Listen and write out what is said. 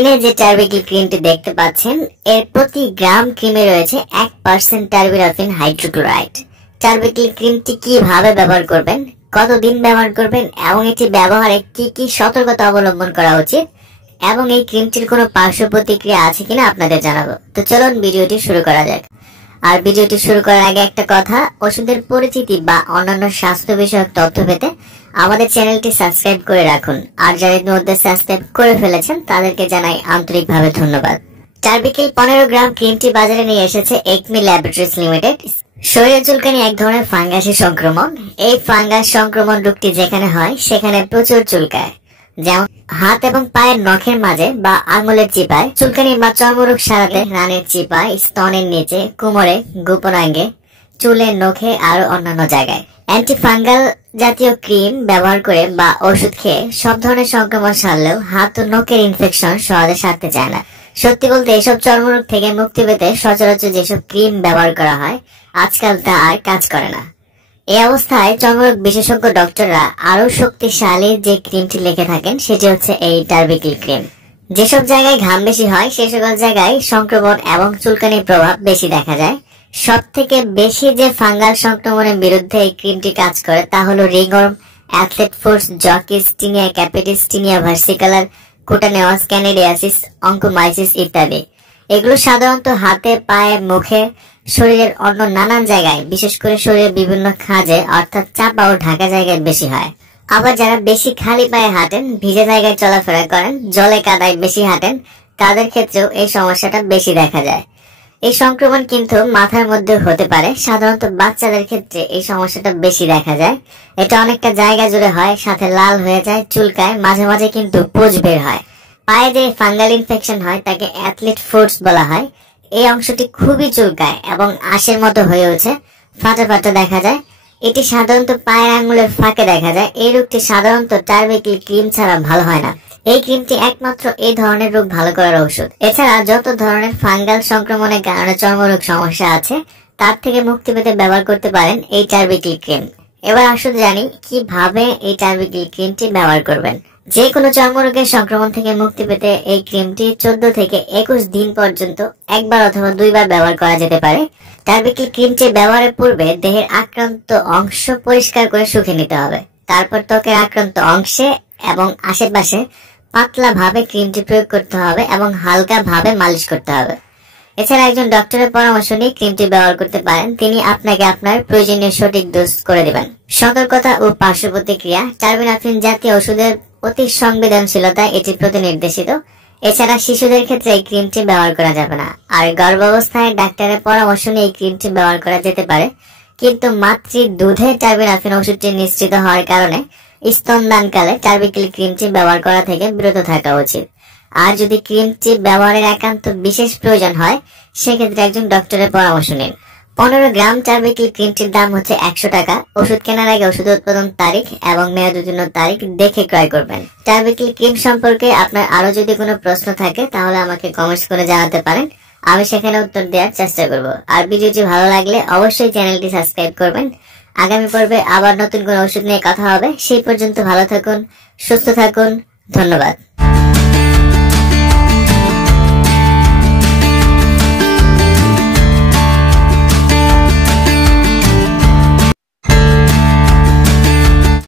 স্ক্রিনে যে টার্বিকেল ক্রিমটি দেখতে পাচ্ছেন এর প্রতি গ্রাম ক্রিমে রয়েছে 1% টার্বিনাফিন হাইড্রোক্লোরাইড। টার্বিকেল ক্রিমটি কিভাবে ব্যবহার করবেন, কতদিন ব্যবহার করবেন এবং এটি ব্যবহারে কি কি সতর্কতা অবলম্বন করা উচিত এবং এই ক্রিমটির কোনো পার্শ্ব প্রতিক্রিয়া আছে কিনা আপনাদের জানাবো। তো চলুন ভিডিওটি শুরু করা যাক। আর ভিডিওটি শুরু করার আগে একটা কথা, ওষুধের পরিচিতি বা অন্যান্য স্বাস্থ্য বিষয়ক তথ্য পেতে আমাদের চ্যানেলটি সাবস্ক্রাইব করে রাখুন। আর যারা ইতিমধ্যে সাবস্ক্রাইব করে ফেলেছেন তাদেরকে জানাই আন্তরিকভাবে ধন্যবাদ। টার্বিকেল 15 গ্রাম ক্রিমটি বাজারে নিয়ে এসেছে একমি ল্যাবরেটরিজ লিমিটেড। শরীরে চুলকানি এক ধরনের ফাঙ্গাসের সংক্রমণ। এই ফাঙ্গাস সংক্রমণ রোগটি যেখানে হয় সেখানে প্রচুর চুলকায়, যেমন হাত এবং পায়ের নখের মাঝে বা আঙুলের চিপায়। চুলকানি বা চর্মরোগ সারাতে রানের চিপায়, স্তনের নিচে, কোমরে, গোপনাঙ্গে, চুলে, নখে আরো অন্যান্য জায়গায়। অ্যান্টিফাঙ্গাল জাতীয় ক্রিম ব্যবহার করে বা ওষুধ খেয়ে সব ধরনের সংক্রমণ সারলেও হাত ও নখের ইনফেকশন সহজে সারতে চায় না। সত্যি বলতে এসব চর্মরোগ থেকে মুক্তি পেতে সচরাচর যেসব ক্রিম ব্যবহার করা হয় আজকাল তা আর কাজ করে না। এই অবস্থায় চর্মরোগ বিশেষজ্ঞ ডক্টররা আরো শক্তিশালী যে ক্রিমটি লিখে থাকেন সেটি হচ্ছে এই টার্বিকেল ক্রিম। যেসব জায়গায় ঘাম বেশি হয় সে সকল জায়গায় সংক্রমণ এবং চুলকানির প্রভাব বেশি দেখা যায়। সব থেকে বেশি যে ফাঙ্গাল সংক্রমণের বিরুদ্ধে এই ক্রিমটি কাজ করে তা হলো রিংওয়ার্ম, অ্যাথলেট ফোর্স, jock itch, tinea capitis, tinea versicolor, cutaneous, candidiasis, onychomycosis ইত্যাদি। এগুলো সাধারণত হাতে, পায়ে, মুখে, শরীরের অন্য নানান জায়গায়, বিশেষ করে শরীরের বিভিন্ন খাঁজে অর্থাৎ চাপা ও ঢাকা জায়গায় বেশি হয়। আবার যারা বেশি খালি পায়ে হাঁটেন, ভিজে জায়গায় চলাফেরা করেন, জলে কাদায় বেশি হাঁটেন, তাদের ক্ষেত্রেও এই সমস্যাটা বেশি দেখা যায়। এই সংক্রমণ কিন্তু মাথার মধ্যে হতে পারে। সাধারণত বাচ্চাদের ক্ষেত্রে এই সমস্যাটা বেশি দেখা যায়। এটা অনেকটা জায়গা জুড়ে হয়, সাথে লাল হয়ে যায়, চুলকায়, মাঝে মাঝে কিন্তু পুঁজ বের হয়। পায়ে যে ফাঙ্গাল ইনফেকশন হয় তাকে অ্যাথলেট ফুটস বলা হয়। এই অংশটি খুবই চুলকায় এবং আঁশের মতো হয়ে ওঠে, ফাটা ফাটা দেখা যায়। এটি সাধারণত পায়ের আঙুলের ফাঁকে দেখা যায়। এই রোগটি সাধারণত টার্বিকেল ক্রিম ছাড়া ভালো হয় না। এই ক্রিমটি একমাত্র এই ধরনের রোগ ভালো করার ঔষধ। এছাড়া যত ধরনের ফাঙ্গাল সংক্রমণের কারণে চর্মরোগ সমস্যা আছে তার থেকে মুক্তি পেতে ব্যবহার করতে পারেন এই টার্বিকেল ক্রিম। এবার আসুন জানি কিভাবে এই টার্বিকেল ক্রিমটি ব্যবহার করবেন। যে কোনো চর্মরোগের সংক্রমণ থেকে মুক্তি পেতে এই ক্রিমটি 14 থেকে 21 দিন পর্যন্ত একবার অথবা দুইবার ব্যবহার করা যেতে পারে। টার্বিকেল ক্রিমটি ব্যবহারের পূর্বে দেহের আক্রান্ত অংশ পরিষ্কার করে শুকিয়ে নিতে হবে। তারপর ত্বকের আক্রান্ত অংশে এবং আশেপাশে পাতলা ভাবে ক্রিমটি প্রয়োগ করতে হবে এবং হালকা ভাবে মালিশ করতে হবে। এছাড়া একজন ডক্টরের পরামর্শ নিয়ে ক্রিমটি ব্যবহার করতে পারেন। তিনি আপনাকে আপনার প্রয়োজনীয় সঠিক ডোজ করে দিবেন। সতর্কতা ও পার্শ্ব প্রতিক্রিয়া। টার্বিনাফিন জাতীয় ওষুধের অতি সংবেদনশীলতা এটি প্রতি নির্দেশিত। এছাড়া শিশুদের ক্ষেত্রে এই ক্রিমটি ব্যবহার করা যাবে না। আর গর্ভাবস্থায় ডাক্তারের পরামর্শ নিয়ে এই ক্রিমটি ব্যবহার করা যেতে পারে, কিন্তু মাতৃ দুধে টার্বিনাফিন ওষুধটি নিশ্চিত হওয়ার কারণে স্তনদানকালে টার্বিকেল ক্রিমটি ব্যবহার করা থেকে বিরত থাকা উচিত। আর যদি ক্রিমটি ব্যবহারের একান্ত বিশেষ প্রয়োজন হয় সেক্ষেত্রে একজন ডক্টরের পরামর্শ নিন। 15 গ্রাম টার্বিকেল ক্রিমটির দাম হচ্ছে 100 টাকা। ওষুধ কেনার আগে ওষুধ উৎপাদন তারিখ এবং মেয়াদ উত্তীর্ণ তারিখ দেখে ক্রয় করবেন। টার্বিকেল ক্রিম সম্পর্কে আপনার আরো যদি কোনো প্রশ্ন থাকে তাহলে আমাকে কমেন্টস করে জানাতে পারেন, আমি সেখানে উত্তর দেওয়ার চেষ্টা করব। আর ভিডিওটি ভালো লাগলে অবশ্যই চ্যানেলটি সাবস্ক্রাইব করবেন। আগামী পর্বে আবার নতুন কোনো ওষুধ নিয়ে কথা হবে। সেই পর্যন্ত ভালো থাকুন, সুস্থ থাকুন। ধন্যবাদ।